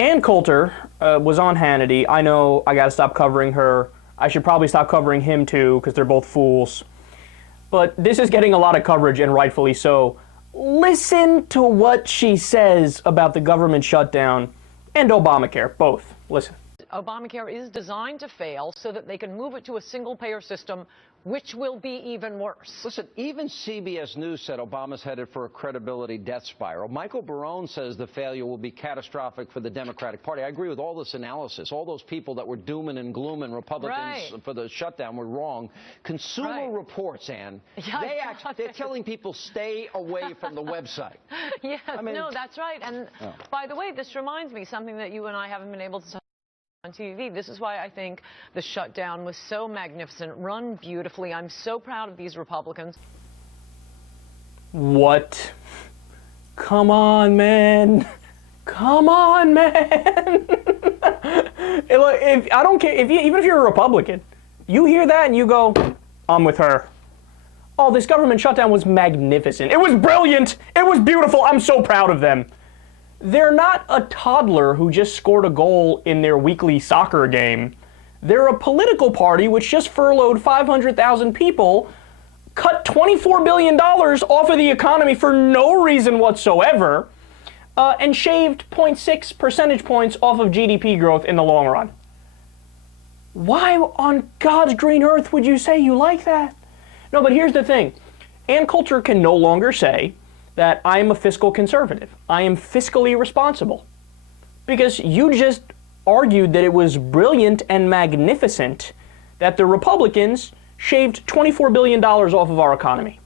Ann Coulter was on Hannity. I know I got to stop covering her. I should probably stop covering him too, because they're both fools. But this is getting a lot of coverage, and rightfully so. Listen to what she says about the government shutdown and Obamacare, both. Listen. Obamacare is designed to fail so that they can move it to a single-payer system, which will be even worse. Listen, even CBS News said Obama's headed for a credibility death spiral. Michael Barone says the failure will be catastrophic for the Democratic Party. I agree with all this analysis. All those people that were dooming and glooming Republicans for the shutdown were wrong. Consumer Reports, Ann, they're telling people stay away from the website. Yes, no, that's right. And by the way, this reminds me something that you and I haven't been able to on TV. This is why I think the shutdown was so magnificent, run beautifully. I'm so proud of these Republicans. What? Come on, man. Come on, man. I don't care, even if you're a Republican, you hear that and you go, I'm with her. Oh, this government shutdown was magnificent. It was brilliant. It was beautiful. I'm so proud of them. They're not a toddler who just scored a goal in their weekly soccer game. They're a political party which just furloughed 500,000 people, cut $24 billion off of the economy for no reason whatsoever, and shaved 0.6 percentage points off of GDP growth in the long run. Why on God's green earth would you say you like that? No, but here's the thing. Ann Coulter can no longer say that I am a fiscal conservative. I am fiscally responsible. Because you just argued that it was brilliant and magnificent that the Republicans shaved $24 billion off of our economy.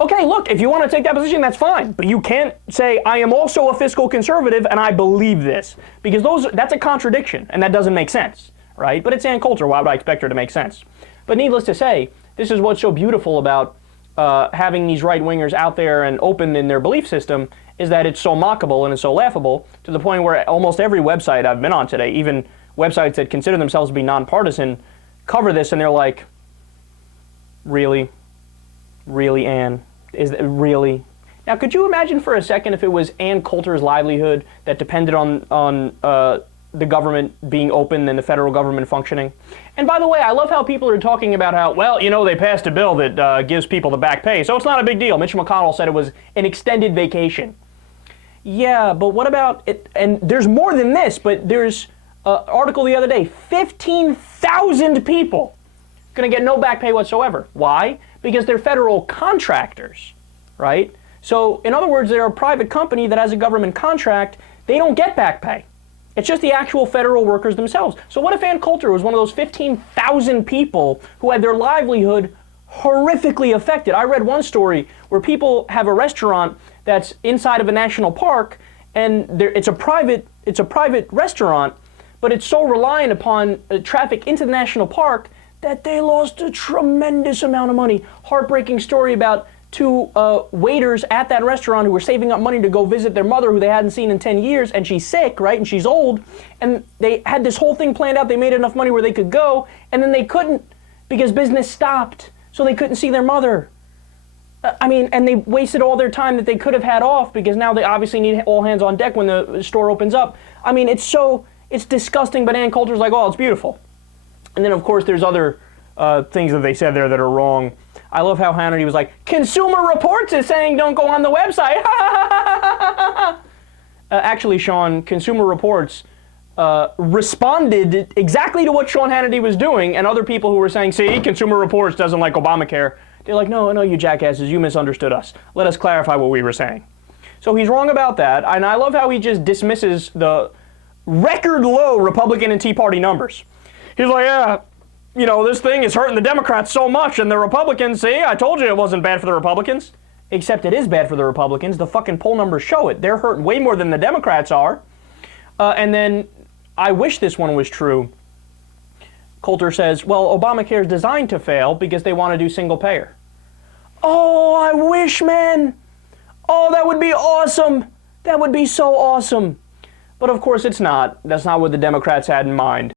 Okay, look, if you want to take that position, that's fine. But you can't say, I am also a fiscal conservative and I believe this. Because that's a contradiction, and that doesn't make sense, right? But it's Ann Coulter. Why would I expect her to make sense? But needless to say, this is what's so beautiful about having these right-wingers out there and open in their belief system, is that it's so mockable and it's so laughable to the point where almost every website I've been on today, even websites that consider themselves to be nonpartisan, cover this and they're like, really? Really, Ann? Really? Now, could you imagine for a second if it was Ann Coulter's livelihood that depended on the government being open and the federal government functioning? And by the way, I love how people are talking about how, well, you know, they passed a bill that gives people the back pay, so it's not a big deal. Mitch McConnell said it was an extended vacation. Yeah, but what about it? And there's more than this, but there's an article the other day, 15,000 people going to get no back pay whatsoever. Why? Because they're federal contractors, right? So, in other words, they're a private company that has a government contract. They don't get back pay. It's just the actual federal workers themselves. So what if Ann Coulter was one of those 15,000 people who had their livelihood horrifically affected? I read one story where people have a restaurant that's inside of a national park, and it's a private restaurant, but it's so reliant upon traffic into the national park that they lost a tremendous amount of money. Heartbreaking story about two waiters at that restaurant who were saving up money to go visit their mother who they hadn't seen in 10 years, and she's sick, right, and she's old, and they had this whole thing planned out. They made enough money where they could go, and then they couldn't because business stopped, so they couldn't see their mother. And they wasted all their time that they could have had off because now they obviously need all hands on deck when the store opens up. It's disgusting, but Ann Coulter's like, oh, it's beautiful. And then, of course, there's other things that they said there that are wrong. I love how Hannity was like, Consumer Reports is saying don't go on the website. Actually, Sean, Consumer Reports responded exactly to what Sean Hannity was doing, and other people who were saying, see, Consumer Reports doesn't like Obamacare. They're like, no, you jackasses, you misunderstood us. Let us clarify what we were saying. So he's wrong about that, and I love how he just dismisses the record low Republican and Tea Party numbers. He's like, yeah, you know, this thing is hurting the Democrats so much, and the Republicans, see, I told you it wasn't bad for the Republicans. Except it is bad for the Republicans. The fucking poll numbers show it. They're hurt way more than the Democrats are. And then, I wish this one was true. Coulter says, well, Obamacare is designed to fail because they want to do single payer. Oh, I wish, man. Oh, that would be awesome. That would be so awesome. But of course it's not. That's not what the Democrats had in mind.